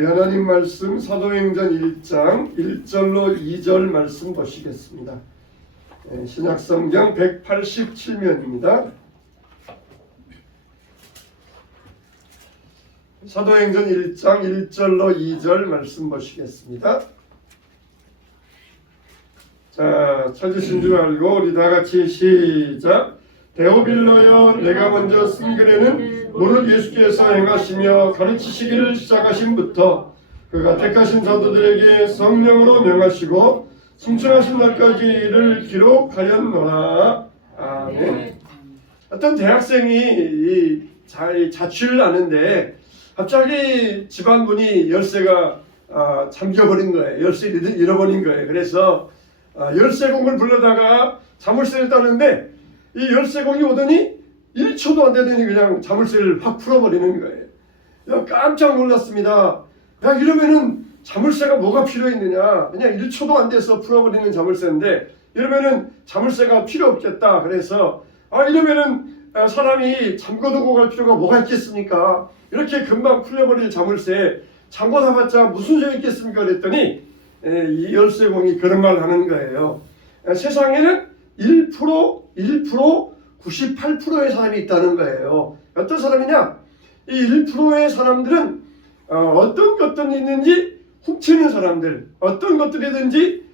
하나님 말씀 사도행전 1장 1절로 2절 말씀 보시겠습니다. 신약성경 187면입니다. 사도행전 1장 1절로 2절 말씀 보시겠습니다. 자, 찾으신 줄 알고 우리 다 같이 시작. 데오빌로여, 내가 먼저 쓴 글에는 무릇 예수께서 행하시며 가르치시기를 시작하신부터 그가 택하신 사도들에게 성령으로 명하시고 승천하신 날까지 이를 기록하였노라. 아멘. 어떤 대학생이 자취를 하는데 갑자기 집안문이 열쇠가 잠겨버린 거예요. 열쇠를 잃어버린 거예요. 그래서 열쇠공을 불러다가 자물쇠를 따는데 이 열쇠공이 오더니 1초도 안 되더니 그냥 자물쇠를 확 풀어버리는 거예요. 깜짝 놀랐습니다. 야, 이러면은 자물쇠가 뭐가 필요했느냐? 그냥 1초도 안 돼서 풀어버리는 자물쇠인데 이러면은 자물쇠가 필요 없겠다. 그래서 이러면은 사람이 잠궈두고 갈 필요가 뭐가 있겠습니까? 이렇게 금방 풀려버릴 자물쇠 잠궈놔봤자 무슨 소용이 있겠습니까? 그랬더니 이 열쇠공이 그런 말 하는 거예요. 세상에는 1%, 98%의 사람이 있다는 거예요. 어떤 사람이냐? 이 1%의 사람들은 어떤 것들이 있는지 훔치는 사람들, 어떤 것들이든지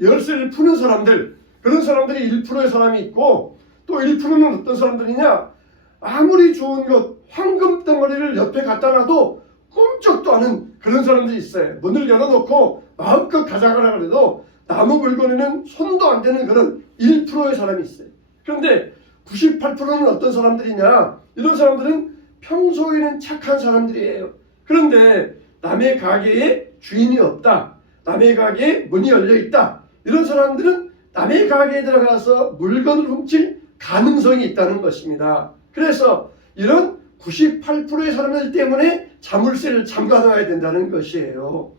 열쇠를 푸는 사람들, 그런 사람들이 1%의 사람이 있고, 또 1%는 어떤 사람들이냐? 아무리 좋은 것, 황금 덩어리를 옆에 갖다 놔도 꼼짝도 않은 그런 사람들이 있어요. 문을 열어놓고 마음껏 가져가라 그래도 남의 물건에는 손도 안 대는 그런 1%의 사람이 있어요. 그런데 98%는 어떤 사람들이냐? 이런 사람들은 평소에는 착한 사람들이에요. 그런데 남의 가게에 주인이 없다. 남의 가게에 문이 열려 있다. 이런 사람들은 남의 가게에 들어가서 물건을 훔칠 가능성이 있다는 것입니다. 그래서 이런 98%의 사람들 때문에 자물쇠를 잠가놔야 된다는 것이에요.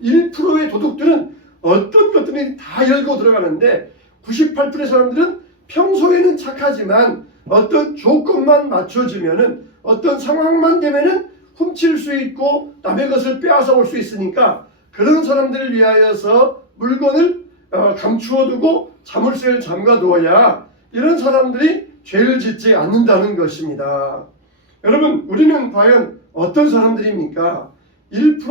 1%의 도둑들은 어떤 것들이 다 열고 들어가는데 98%의 사람들은 평소에는 착하지만 어떤 조건만 맞춰주면은 어떤 상황만 되면은 훔칠 수 있고 남의 것을 빼앗아 올 수 있으니까 그런 사람들을 위하여서 물건을 감추어 두고 자물쇠를 잠가 두어야 이런 사람들이 죄를 짓지 않는다는 것입니다. 여러분, 우리는 과연 어떤 사람들입니까? 1%,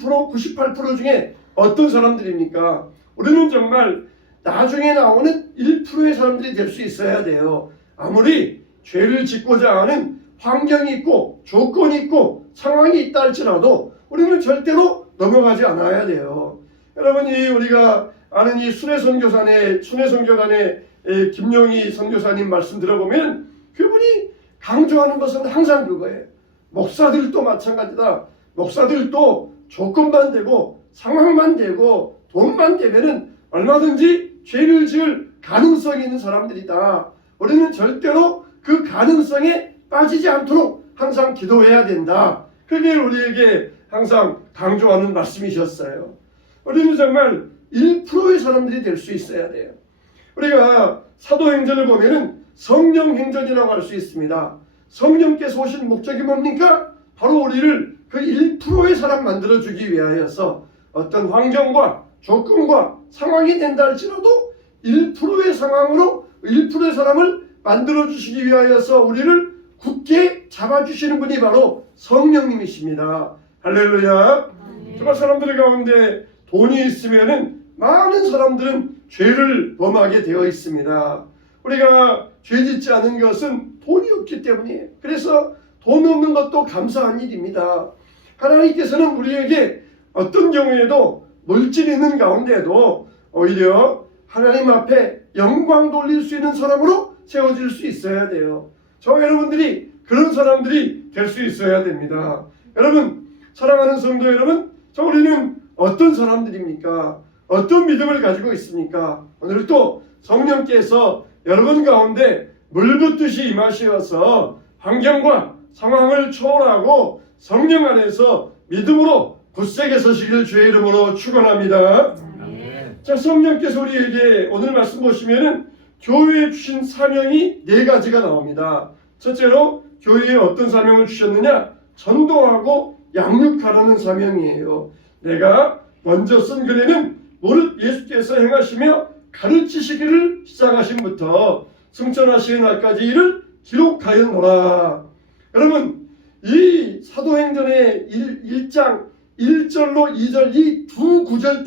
98% 중에 어떤 사람들입니까? 우리는 정말 나중에 나오는 1%의 사람들이 될 수 있어야 돼요. 아무리 죄를 짓고자 하는 환경이 있고 조건이 있고 상황이 있다 할지라도 우리는 절대로 넘어가지 않아야 돼요. 여러분이 우리가 아는 이 순회선교단의 김용희 선교사님 말씀 들어보면 그분이 강조하는 것은 항상 그거예요. 목사들도 마찬가지다. 목사들도 조건만 되고 상황만 되고 돈만 되면은 얼마든지 죄를 지을 가능성이 있는 사람들이다. 우리는 절대로 그 가능성에 빠지지 않도록 항상 기도해야 된다. 그게 우리에게 항상 강조하는 말씀이셨어요. 우리는 정말 1%의 사람들이 될 수 있어야 돼요. 우리가 사도행전을 보면은 성령행전이라고 할 수 있습니다. 성령께서 오신 목적이 뭡니까? 바로 우리를 그 1%의 사람 만들어주기 위하여서 어떤 환경과 조건과 상황이 된다 할지라도 1%의 상황으로 1%의 사람을 만들어주시기 위하여서 우리를 굳게 잡아주시는 분이 바로 성령님이십니다. 할렐루야. 정말 사람들 가운데 돈이 있으면은 많은 사람들은 죄를 범하게 되어 있습니다. 우리가 죄 짓지 않은 것은 돈이 없기 때문이에요. 그래서 돈 없는 것도 감사한 일입니다. 하나님께서는 우리에게 어떤 경우에도 물질이 있는 가운데도 오히려 하나님 앞에 영광 돌릴 수 있는 사람으로 세워질 수 있어야 돼요. 저와 여러분들이 그런 사람들이 될 수 있어야 됩니다. 여러분, 사랑하는 성도 여러분, 우리는 어떤 사람들입니까? 어떤 믿음을 가지고 있습니까? 오늘도 성령께서 여러분 가운데 물붓듯이 임하시어서 환경과 상황을 초월하고 성령 안에서 믿음으로 굳세게 서시길 주의 이름으로 축원합니다. 자, 성령께서 우리에게 오늘 말씀 보시면은 교회에 주신 사명이 4가지가 나옵니다. 첫째로 교회에 어떤 사명을 주셨느냐? 전도하고 양육하라는 사명이에요. 내가 먼저 쓴 글에는 무릇 예수께서 행하시며 가르치시기를 시작하신부터 승천하시는 날까지 이를 기록하였노라. 여러분, 이 사도행전의 1장 1절로 2절 이 두 구절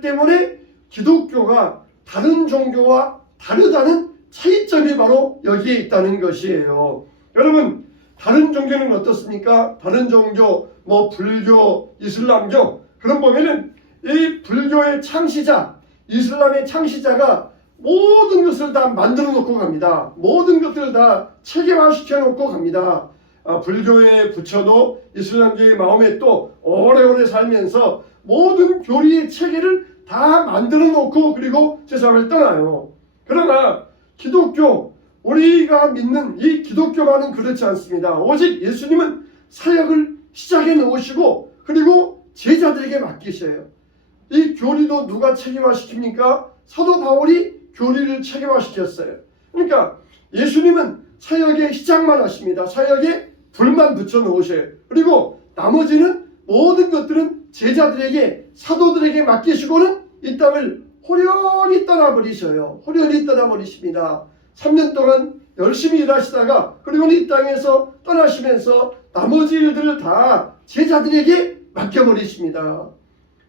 때문에 기독교가 다른 종교와 다르다는 차이점이 바로 여기에 있다는 것이에요. 여러분, 다른 종교는 어떻습니까? 다른 종교, 불교, 이슬람교, 그런 보면은 이 불교의 창시자, 이슬람의 창시자가 모든 것을 다 만들어 놓고 갑니다. 모든 것들을 다 체계화시켜 놓고 갑니다. 불교의 부처도 이슬람교의 마호메도 오래오래 살면서 모든 교리의 체계를 다 만들어 놓고 그리고 세상을 떠나요. 그러나 기독교, 우리가 믿는 이 기독교만은 그렇지 않습니다. 오직 예수님은 사역을 시작해 놓으시고 그리고 제자들에게 맡기셔요. 이 교리도 누가 체계화시킵니까? 사도 바울이 교리를 체계화시켰어요. 그러니까 예수님은 사역의 시작만 하십니다. 사역에 불만 붙여 놓으셔요. 그리고 나머지는 모든 것들은 제자들에게, 사도들에게 맡기시고는 이 땅을 호련히 떠나버리셔요. 호련히 떠나버리십니다. 3년 동안 열심히 일하시다가 그리고는 이 땅에서 떠나시면서 나머지 일들을 다 제자들에게 맡겨버리십니다.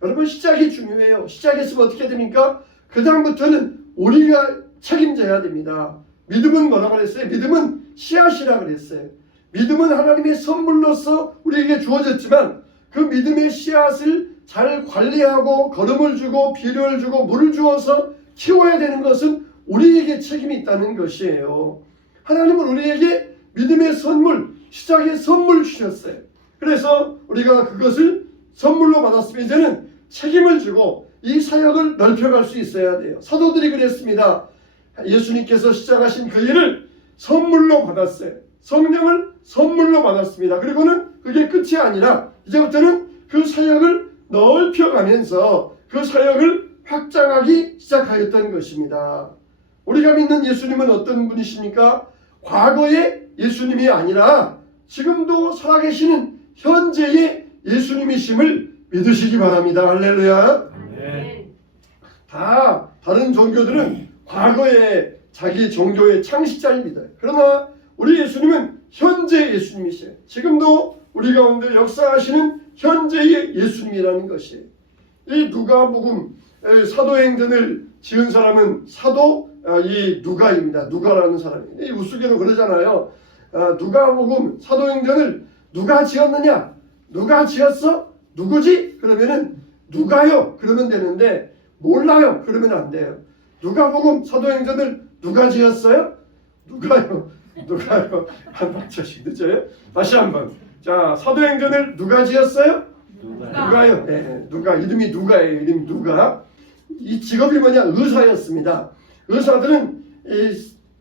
여러분, 시작이 중요해요. 시작했으면 어떻게 됩니까? 그 다음부터는 우리가 책임져야 됩니다. 믿음은 뭐라고 그랬어요? 믿음은 씨앗이라 그랬어요. 믿음은 하나님의 선물로서 우리에게 주어졌지만 그 믿음의 씨앗을 잘 관리하고 거름을 주고 비료를 주고 물을 주어서 키워야 되는 것은 우리에게 책임이 있다는 것이에요. 하나님은 우리에게 믿음의 선물, 시작의 선물 주셨어요. 그래서 우리가 그것을 선물로 받았으면 이제는 책임을 지고 이 사역을 넓혀갈 수 있어야 돼요. 사도들이 그랬습니다. 예수님께서 시작하신 그 일을 선물로 받았어요. 성령을 선물로 받았습니다. 그리고는 그게 끝이 아니라 이제부터는 그 사역을 넓혀가면서 그 사역을 확장하기 시작하였던 것입니다. 우리가 믿는 예수님은 어떤 분이십니까? 과거의 예수님이 아니라 지금도 살아계시는 현재의 예수님이심을 믿으시기 바랍니다. 할렐루야. 네. 다 다른 종교들은 과거에 자기 종교의 창시자입니다. 그러나 우리 예수님은 현재 예수님이세요. 지금도 우리 가운데 역사하시는 현재의 예수님이라는 것이에요. 이 누가복음 사도행전을 지은 사람은 사도 이 누가입니다. 누가라는 사람입니다. 이 우스개도 그러잖아요. 누가복음 사도행전을 누가 지었느냐? 누가 지었어? 누구지? 그러면은 누가요? 그러면 되는데 몰라요? 그러면 안 돼요. 누가복음 사도행전을 누가 지었어요? 누가요? 누가요? 한 박자씩 늦어요? 다시 한번. 자, 사도행전을 누가 지었어요? 누가요? 네, 누가. 이름이 누가예요. 이름이 누가. 이 직업이 뭐냐? 의사였습니다. 의사들은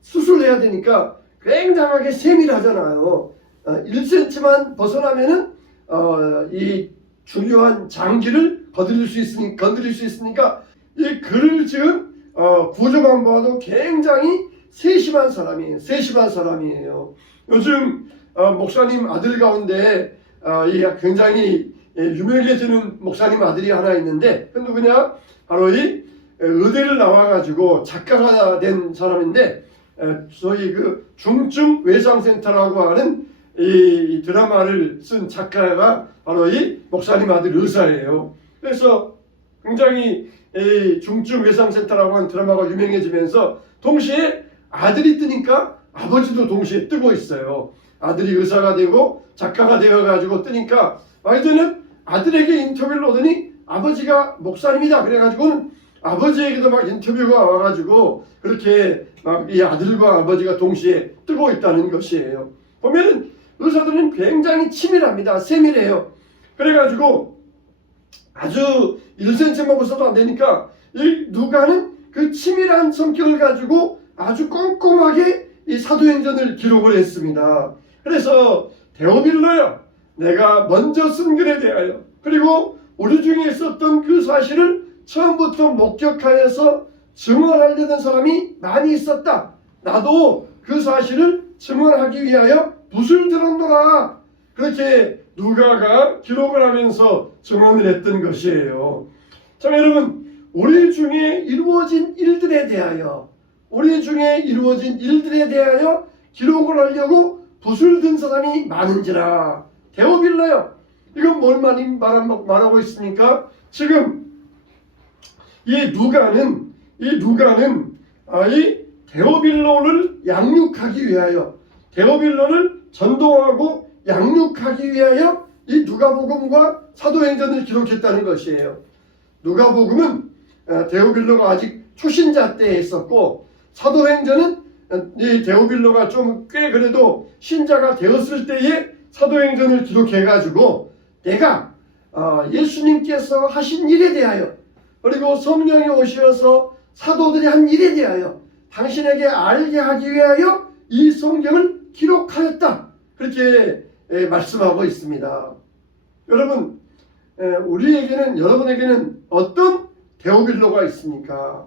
수술해야 되니까 굉장하게 세밀하잖아요. 1cm만 벗어나면은 이 중요한 장기를 건드릴 수 있으니까 이 글을 지은 구조만 봐도 굉장히 세심한 사람이에요. 요즘 목사님 아들 가운데 굉장히 유명해지는 목사님 아들이 하나 있는데 그 누구냐? 바로 이 의대를 나와가지고 작가가 된 사람인데 소위 그 중증 외상센터라고 하는 이 드라마를 쓴 작가가 바로 이 목사님 아들 의사예요. 그래서 굉장히 이 중증 외상센터라고 하는 드라마가 유명해지면서 동시에 아들이 뜨니까 아버지도 동시에 뜨고 있어요. 아들이 의사가 되고 작가가 되어가지고 뜨니까 이제는 아들에게 인터뷰를 오더니 아버지가 목사님이다 그래가지고는 아버지에게도 막 인터뷰가 와가지고 그렇게 막 이 아들과 아버지가 동시에 뜨고 있다는 것이에요. 보면은 의사들은 굉장히 치밀합니다. 세밀해요. 그래가지고 아주 1cm만 벗어도 안 되니까 이 누가는 그 치밀한 성격을 가지고 아주 꼼꼼하게 이 사도행전을 기록을 했습니다. 그래서 데오빌로여, 내가 먼저 쓴 글에 대하여 그리고 우리 중에 있었던 그 사실을 처음부터 목격하여서 증언하려는 사람이 많이 있었다. 나도 그 사실을 증언하기 위하여 붓을 들었노라. 그렇게 누가가 기록을 하면서 증언을 했던 것이에요. 자, 여러분, 우리 중에 이루어진 일들에 대하여 기록을 하려고 붓을 든 사람이 많은지라. 데오빌러요. 이건 뭘 말하고 있습니까? 지금 이 누가는 이 데오빌로를 양육하기 위하여, 데오빌로를 전도하고 양육하기 위하여 이 누가복음과 사도행전을 기록했다는 것이에요. 누가복음은 데오빌로가 아직 초신자 때에 있었고, 사도행전은 이 데오빌로가 좀 꽤 그래도 신자가 되었을 때에 사도행전을 기록해가지고 내가 예수님께서 하신 일에 대하여, 그리고 성령이 오셔서 사도들이 한 일에 대하여 당신에게 알게 하기 위하여 이 성경을 기록하였다. 그렇게 말씀하고 있습니다. 여러분, 여러분에게는 어떤 데오빌로가 있습니까?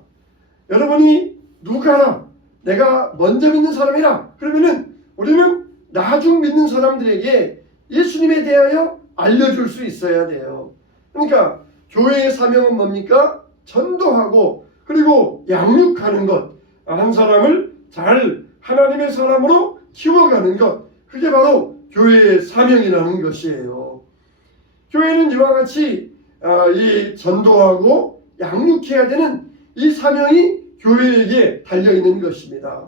여러분이 누가라, 내가 먼저 믿는 사람이라 그러면은 우리는 나중 믿는 사람들에게 예수님에 대하여 알려줄 수 있어야 돼요. 그러니까 교회의 사명은 뭡니까? 전도하고 그리고 양육하는 것, 한 사람을 잘 하나님의 사람으로 키워가는 것, 그게 바로 교회의 사명이라는 것이에요. 교회는 이와 같이 이 전도하고 양육해야 되는 이 사명이 교회에게 달려있는 것입니다.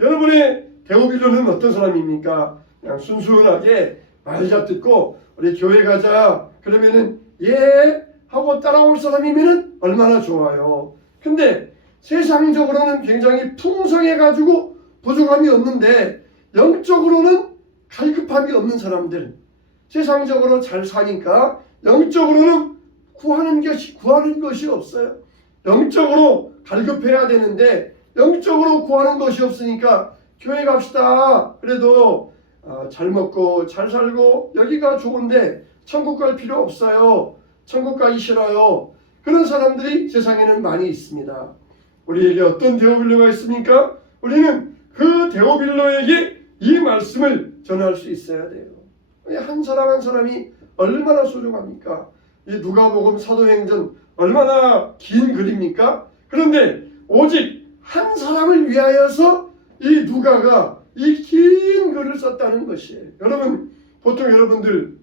여러분의 데오빌로는 어떤 사람입니까? 그냥 순수하게 말 잘 듣고 우리 교회 가자 그러면은 예 하고 따라올 사람이면은 얼마나 좋아요. 근데 세상적으로는 굉장히 풍성해가지고 부족함이 없는데 영적으로는 갈급함이 없는 사람들, 세상적으로 잘 사니까 영적으로는 구하는 것이 없어요. 영적으로 갈급해야 되는데 영적으로 구하는 것이 없으니까 교회 갑시다. 그래도 잘 먹고 잘 살고 여기가 좋은데 천국 갈 필요 없어요. 천국 가기 싫어요. 그런 사람들이 세상에는 많이 있습니다. 우리에게 어떤 데오빌로가 있습니까? 우리는 그 데오빌로에게 이 말씀을 전할 수 있어야 돼요. 한 사람 한 사람이 얼마나 소중합니까? 이 누가복음, 사도행전 얼마나 긴 글입니까? 그런데 오직 한 사람을 위하여서 이 누가가 이 긴 글을 썼다는 것이에요. 여러분, 보통 여러분들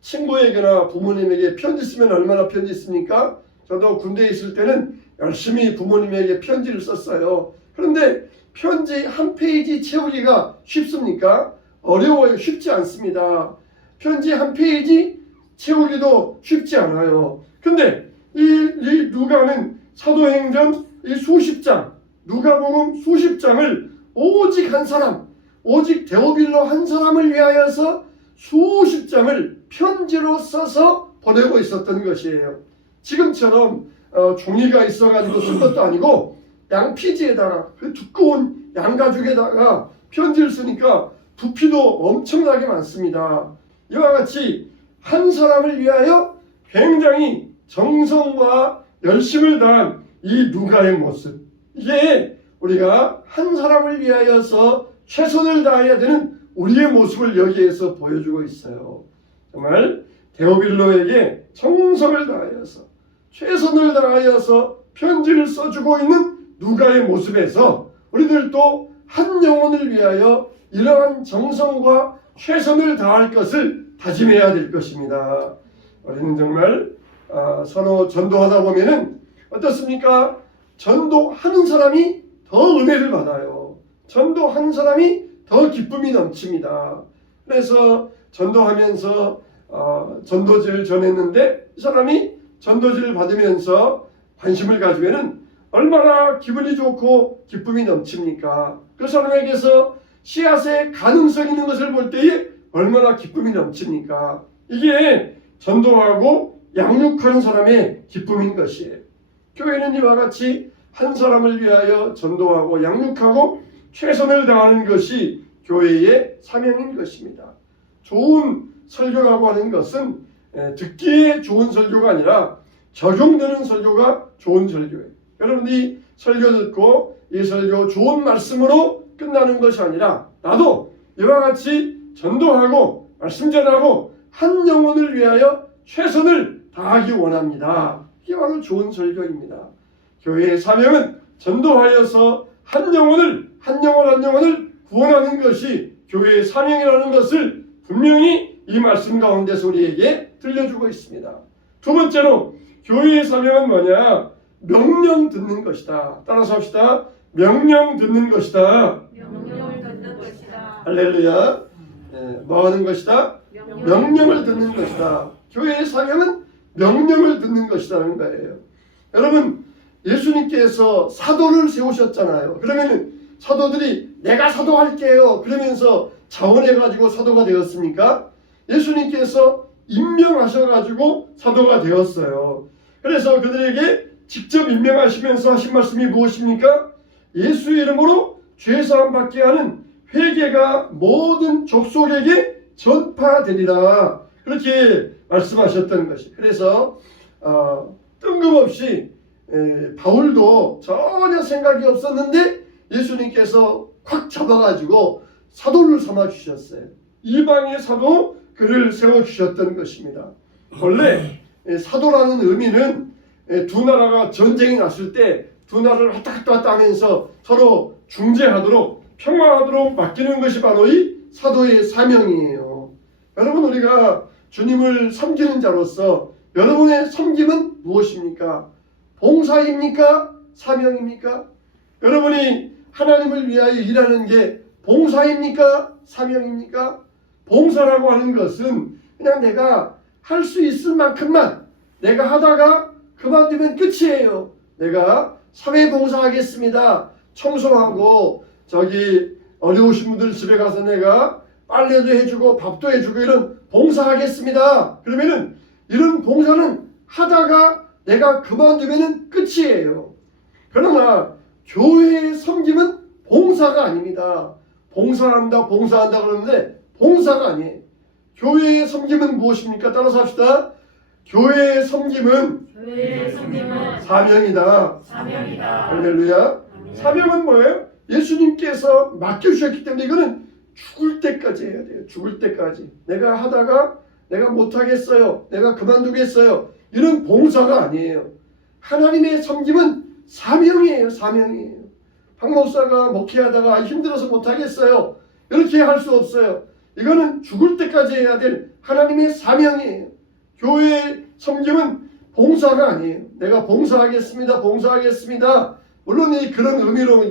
친구에게나 부모님에게 편지 쓰면 얼마나 편지 씁니까? 저도 군대에 있을 때는 열심히 부모님에게 편지를 썼어요. 그런데 편지 한 페이지 채우기가 쉽습니까? 어려워요. 쉽지 않습니다. 편지 한 페이지 채우기도 쉽지 않아요. 근데 이 누가는 사도행전 이 수십 장, 누가복음 수십 장을 오직 한 사람, 오직 데오빌로 한 사람을 위하여서 수십 장을 편지로 써서 보내고 있었던 것이에요. 지금처럼 종이가 있어가지고 쓴 것도 아니고 양피지에다가 그 두꺼운 양가죽에다가 편지를 쓰니까 부피도 엄청나게 많습니다. 이와 같이 한 사람을 위하여 굉장히 정성과 열심을 다한 이 누가의 모습, 이게 우리가 한 사람을 위하여서 최선을 다해야 되는 우리의 모습을 여기에서 보여주고 있어요. 정말 데오빌로에게 정성을 다하여서 최선을 다하여서 편지를 써주고 있는 누가의 모습에서 우리들도 한 영혼을 위하여 이러한 정성과 최선을 다할 것을 다짐해야 될 것입니다. 우리는 정말 서로 전도하다 보면은 어떻습니까? 전도하는 사람이 더 은혜를 받아요. 전도하는 사람이 더 기쁨이 넘칩니다. 그래서 전도하면서 전도지를 전했는데 이 사람이 전도지를 받으면서 관심을 가지면은 얼마나 기분이 좋고 기쁨이 넘칩니까? 그 사람에게서 씨앗의 가능성 있는 것을 볼 때에 얼마나 기쁨이 넘칩니까? 이게 전도하고 양육하는 사람의 기쁨인 것이에요. 교회는 이와 같이 한 사람을 위하여 전도하고 양육하고 최선을 다하는 것이 교회의 사명인 것입니다. 좋은 설교라고 하는 것은 듣기에 좋은 설교가 아니라 적용되는 설교가 좋은 설교예요. 여러분이 설교 듣고 이 설교 좋은 말씀으로 끝나는 것이 아니라 나도 이와 같이 전도하고 말씀 전하고 한 영혼을 위하여 최선을 다하기 원합니다. 이게 바로 좋은 설교입니다. 교회의 사명은 전도하여서 한 영혼을 구원하는 것이 교회의 사명이라는 것을 분명히 이 말씀 가운데서 우리에게 들려주고 있습니다. 두 번째로 교회의 사명은 뭐냐? 명령 듣는 것이다. 따라서 합시다. 명령 듣는 것이다. 명령을 듣는 것이다. 할렐루야. 뭐 하는 것이다? 명령을 듣는 것이다. 교회의 사명은 명령을 듣는 것이라는 거예요. 여러분, 예수님께서 사도를 세우셨잖아요. 그러면 사도들이 내가 사도할게요 그러면서 자원해가지고 사도가 되었습니까? 예수님께서 임명하셔가지고 사도가 되었어요. 그래서 그들에게 직접 임명하시면서 하신 말씀이 무엇입니까? 예수의 이름으로 죄사함 받게 하는 회개가 모든 족속에게 전파되리라. 그렇게 말씀하셨던 것이. 그래서 뜬금없이 바울도 전혀 생각이 없었는데 예수님께서 확 잡아가지고 사도를 삼아주셨어요. 이방의 사도 그를 세워주셨던 것입니다. 원래 사도라는 의미는 두 나라가 전쟁이 났을 때 두 나라를 왔다 갔다 하면서 서로 중재하도록 평화하도록 맡기는 것이 바로 이 사도의 사명이에요. 여러분, 우리가 주님을 섬기는 자로서 여러분의 섬김은 무엇입니까? 봉사입니까? 사명입니까? 여러분이 하나님을 위하여 일하는 게 봉사입니까? 사명입니까? 봉사라고 하는 것은 그냥 내가 할 수 있을 만큼만 내가 하다가 그만두면 끝이에요. 내가 사회봉사하겠습니다. 청소하고 저기 어려우신 분들 집에 가서 내가 빨래도 해주고 밥도 해주고 이런 봉사하겠습니다. 그러면은 이런 봉사는 하다가 내가 그만두면 끝이에요. 그러나 교회의 섬김은 봉사가 아닙니다. 봉사한다 그러는데 봉사가 아니에요. 교회의 섬김은 무엇입니까? 따라서 합시다. 교회의 섬김은 사명이다. 할렐루야. 사명은 뭐예요? 예수님께서 맡겨주셨기 때문에 이거는 죽을 때까지 해야 돼요. 죽을 때까지. 내가 하다가 내가 못하겠어요. 내가 그만두겠어요. 이런 봉사가 아니에요. 하나님의 섬김은 사명이에요. 사명이에요. 박 목사가 목회하다가 힘들어서 못하겠어요. 이렇게 할 수 없어요. 이거는 죽을 때까지 해야 될 하나님의 사명이에요. 교회의 섬김은 봉사가 아니에요. 내가 봉사하겠습니다. 물론 그런 의미로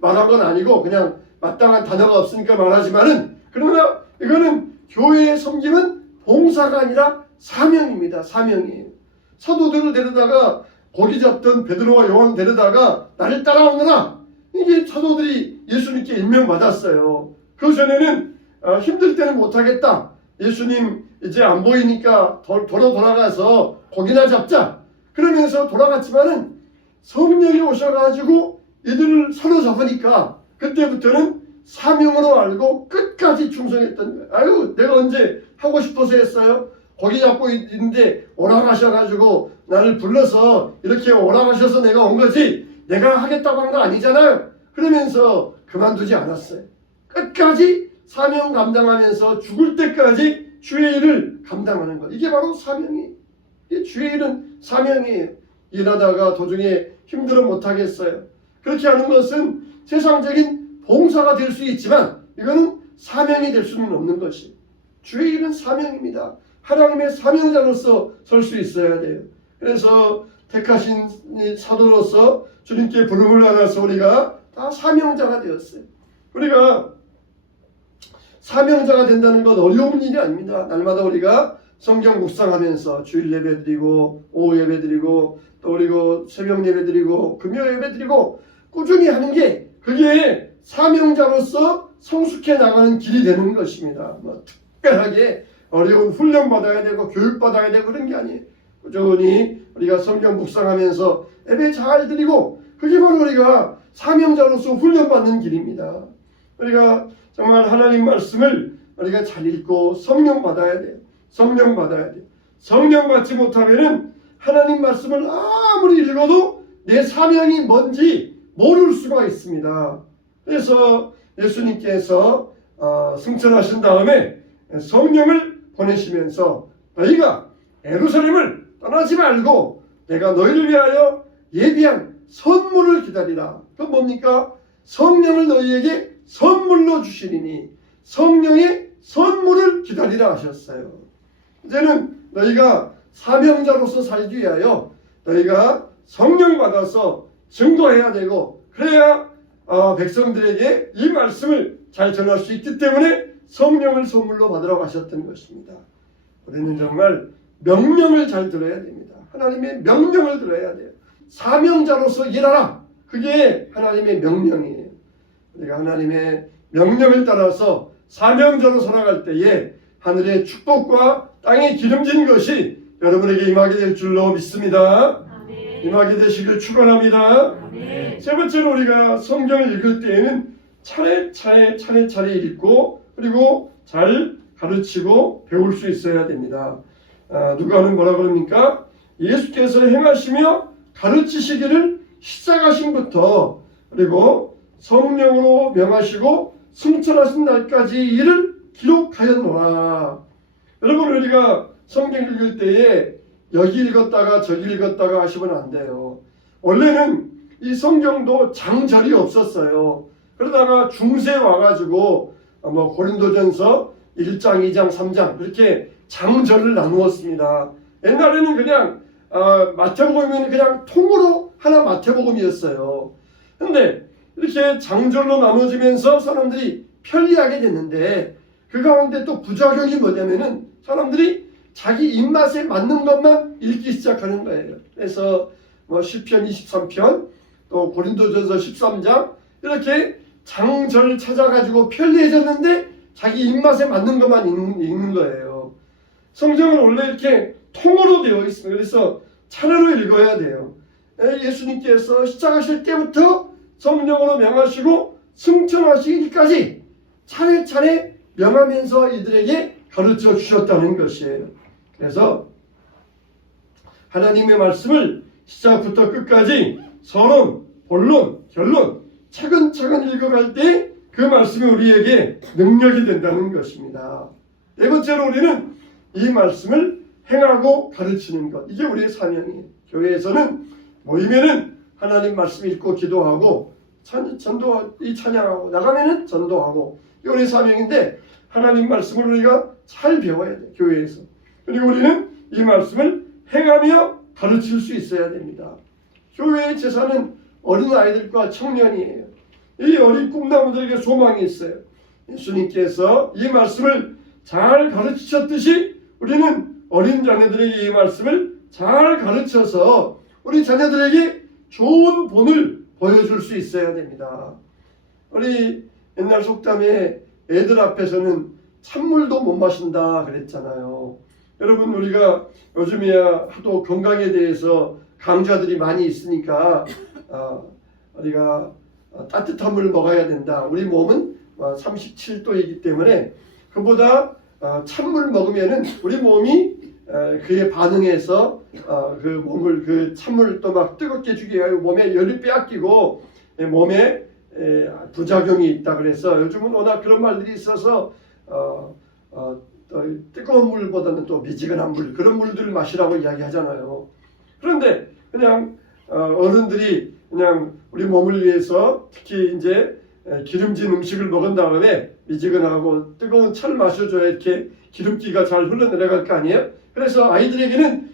말한 건 아니고 그냥 마땅한 단어가 없으니까 말하지만은, 그러나 이거는 교회의 섬김은 봉사가 아니라 사명입니다. 사명이에요. 사도들을 데려다가 고기 잡던 베드로와 요한 데려다가 나를 따라오너라. 이게 사도들이 예수님께 임명받았어요. 그 전에는 힘들 때는 못하겠다. 예수님 이제 안 보이니까 돌아가서 고기나 잡자. 그러면서 돌아갔지만은 성령이 오셔가지고 이들을 사로잡으니까 그때부터는 사명으로 알고 끝까지 충성했던 거예요. 아유, 내가 언제 하고 싶어서 했어요? 고기 잡고 있는데 오락하셔가지고 나를 불러서 이렇게 오락하셔서 내가 온 거지 내가 하겠다고 한 거 아니잖아요. 그러면서 그만두지 않았어요. 끝까지 사명 감당하면서 죽을 때까지 주의 일을 감당하는 것. 이게 바로 사명이에요. 주의 일은 사명이에요. 일하다가 도중에 힘들어 못하겠어요. 그렇게 하는 것은 세상적인 봉사가 될 수 있지만 이거는 사명이 될 수는 없는 것이. 주의 일은 사명입니다. 하나님의 사명자로서 설 수 있어야 돼요. 그래서 택하신 사도로서 주님께 부름을 받아서 우리가 다 사명자가 되었어요. 우리가 사명자가 된다는 건 어려운 일이 아닙니다. 날마다 우리가 성경 묵상하면서 주일 예배 드리고 오후 예배 드리고 또 그리고 새벽 예배 드리고 금요 예배 드리고 꾸준히 하는 게 그게 사명자로서 성숙해 나가는 길이 되는 것입니다. 특별하게 어려운 훈련 받아야 되고 교육 받아야 되고 그런 게 아니에요. 꾸준히 우리가 성경 묵상하면서 예배 잘 드리고 그게 바로 우리가 사명자로서 훈련받는 길입니다. 우리가 정말 하나님 말씀을 우리가 잘 읽고 성령 받아야 돼요. 성령 받아야 돼요. 성령 받지 못하면은 하나님 말씀을 아무리 읽어도 내 사명이 뭔지 모를 수가 있습니다. 그래서 예수님께서 승천하신 다음에 성령을 보내시면서 너희가 예루살렘을 떠나지 말고 내가 너희를 위하여 예비한 선물을 기다리라. 그건 뭡니까? 성령을 너희에게 선물로 주시리니 성령의 선물을 기다리라 하셨어요. 이제는 너희가 사명자로서 살기 위하여 너희가 성령 받아서 증거해야 되고 그래야 백성들에게 이 말씀을 잘 전할 수 있기 때문에 성령을 선물로 받으라고 하셨던 것입니다. 우리는 정말 명령을 잘 들어야 됩니다. 하나님의 명령을 들어야 돼요. 사명자로서 일하라. 그게 하나님의 명령이에요. 우리가 하나님의 명령을 따라서 사명자로 살아갈 때에 하늘의 축복과 땅에 기름진 것이 여러분에게 임하게 될 줄로 믿습니다. 아멘. 임하게 되시길 축원합니다. 아멘. 세 번째로 우리가 성경을 읽을 때에는 차례차례 읽고 그리고 잘 가르치고 배울 수 있어야 됩니다. 누가는 뭐라 그럽니까? 예수께서 행하시며 가르치시기를 시작하신부터 그리고 성령으로 명하시고 승천하신 날까지 이를 기록하였노라. 여러분 우리가 성경 읽을 때에 여기 읽었다가 저기 읽었다가 하시면 안 돼요. 원래는 이 성경도 장절이 없었어요. 그러다가 중세 와가지고 고린도전서 1장, 2장, 3장 그렇게 장절을 나누었습니다. 옛날에는 그냥 마태복음은 그냥 통으로 하나 마태복음이었어요. 근데 이렇게 장절로 나눠지면서 사람들이 편리하게 됐는데 그 가운데 또 부작용이 뭐냐면은 사람들이 자기 입맛에 맞는 것만 읽기 시작하는 거예요. 그래서 시편 23편 또 고린도전서 13장 이렇게 장절 찾아가지고 편리해졌는데 자기 입맛에 맞는 것만 읽는 거예요. 성경은 원래 이렇게 통으로 되어 있습니다. 그래서 차례로 읽어야 돼요. 예수님께서 시작하실 때부터 성령으로 명하시고 승천하시기까지 차례차례 명하면서 이들에게 가르쳐 주셨다는 것이에요. 그래서 하나님의 말씀을 시작부터 끝까지 서론, 본론, 결론 차근차근 읽어갈 때 그 말씀이 우리에게 능력이 된다는 것입니다. 네 번째로 우리는 이 말씀을 행하고 가르치는 것. 이게 우리의 사명이에요. 교회에서는 모이면은 하나님 말씀 읽고 기도하고 찬양하고 나가면은 전도하고 이게 우리의 사명인데 하나님 말씀을 우리가 잘 배워야 돼요. 교회에서. 그리고 우리는 이 말씀을 행하며 가르칠 수 있어야 됩니다. 교회의 제사는 어린 아이들과 청년이에요. 이 어린 꿈나무들에게 소망이 있어요. 예수님께서 이 말씀을 잘 가르치셨듯이 우리는 어린 자녀들에게 이 말씀을 잘 가르쳐서 우리 자녀들에게 좋은 본을 보여줄 수 있어야 됩니다. 우리 옛날 속담에 애들 앞에서는 찬물도 못 마신다 그랬잖아요. 여러분 우리가 요즘이야 하도 건강에 대해서 강좌들이 많이 있으니까 우리가 따뜻한 물 먹어야 된다. 우리 몸은 37도이기 때문에 그보다 찬물 먹으면은 우리 몸이 그에 반응해서 그 몸을 그 찬물을 또 막 뜨겁게 주게 하여 몸에 열이 빼앗기고 몸에 부작용이 있다 그래서 요즘은 워낙 그런 말들이 있어서 뜨거운 물보다는 또 미지근한 물 그런 물들을 마시라고 이야기하잖아요. 그런데 그냥 어른들이 그냥 우리 몸을 위해서 특히 이제 기름진 음식을 먹은 다음에 미지근하고 뜨거운 차를 마셔줘야 이렇게 기름기가 잘 흘러내려갈 거 아니에요? 그래서 아이들에게는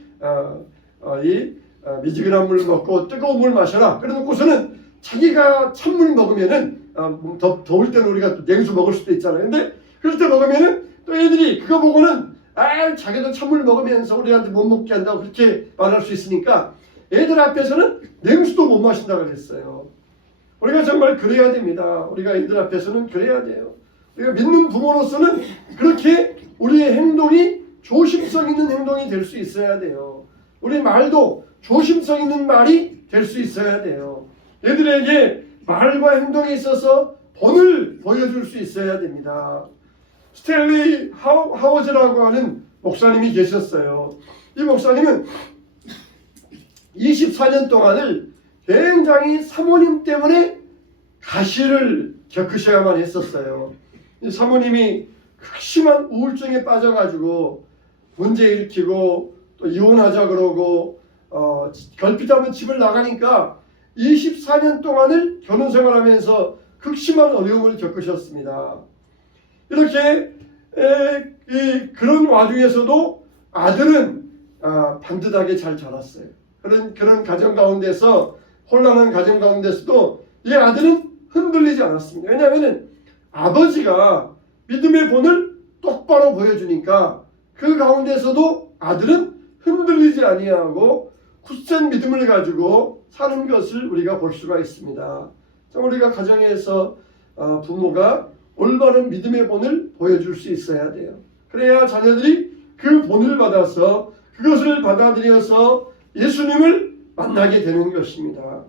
미지근한 물 먹고 뜨거운 물 마셔라. 그래놓고서는 자기가 찬물 먹으면은 더울 때는 우리가 또 냉수 먹을 수도 있잖아요. 근데 그럴 때 먹으면은 또 애들이 그거 보고는 자기도 찬물 먹으면서 우리한테 못 먹게 한다고 그렇게 말할 수 있으니까 애들 앞에서는 냉수도 못 마신다고 그랬어요. 우리가 정말 그래야 됩니다. 우리가 애들 앞에서는 그래야 돼요. 우리가 믿는 부모로서는 그렇게 우리의 행동이 조심성 있는 행동이 될 수 있어야 돼요. 우리 말도 조심성 있는 말이 될 수 있어야 돼요. 애들에게 말과 행동에 있어서 본을 보여줄 수 있어야 됩니다. 스탠리 하워즈라고 하는 목사님이 계셨어요. 이 목사님은 24년 동안을 굉장히 사모님 때문에 가시를 겪으셔야만 했었어요. 이 사모님이 극심한 우울증에 빠져가지고 문제 일으키고 또 이혼하자 그러고 결핍하면 집을 나가니까 24년 동안을 결혼 생활하면서 극심한 어려움을 겪으셨습니다. 이렇게 그런 와중에서도 아들은 반듯하게 잘 자랐어요. 그런 가정 가운데서 혼란한 가정 가운데서도 이 아들은 흔들리지 않았습니다. 왜냐하면 아버지가 믿음의 본을 똑바로 보여주니까 그 가운데서도 아들은 흔들리지 아니하고 굳센 믿음을 가지고 사는 것을 우리가 볼 수가 있습니다. 우리가 가정에서 부모가 올바른 믿음의 본을 보여줄 수 있어야 돼요. 그래야 자녀들이 그 본을 받아서 그것을 받아들여서 예수님을 만나게 되는 것입니다.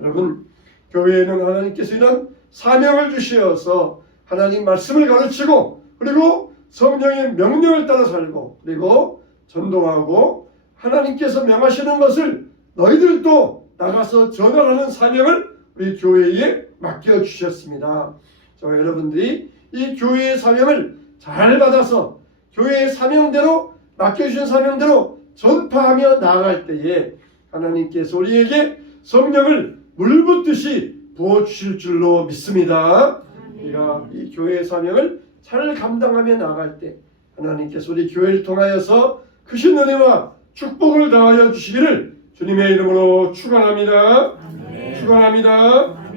여러분, 교회에는 하나님께서 이런 사명을 주시어서 하나님 말씀을 가르치고 그리고 성령의 명령을 따라 살고 그리고 전도하고 하나님께서 명하시는 것을 너희들도 나가서 전하라는 사명을 우리 교회에 맡겨주셨습니다. 저와 여러분들이 이 교회의 사명을 잘 받아서 교회의 사명대로 맡겨주신 사명대로 전파하며 나아갈 때에 하나님께서 우리에게 성령을 물붓듯이 부어주실 줄로 믿습니다. 우리가 이 교회의 사명을 잘 감당하며 나아갈 때 하나님께서 우리 교회를 통하여서 크신 은혜와 축복을 더하여 주시기를 주님의 이름으로 축원합니다. 축원합니다.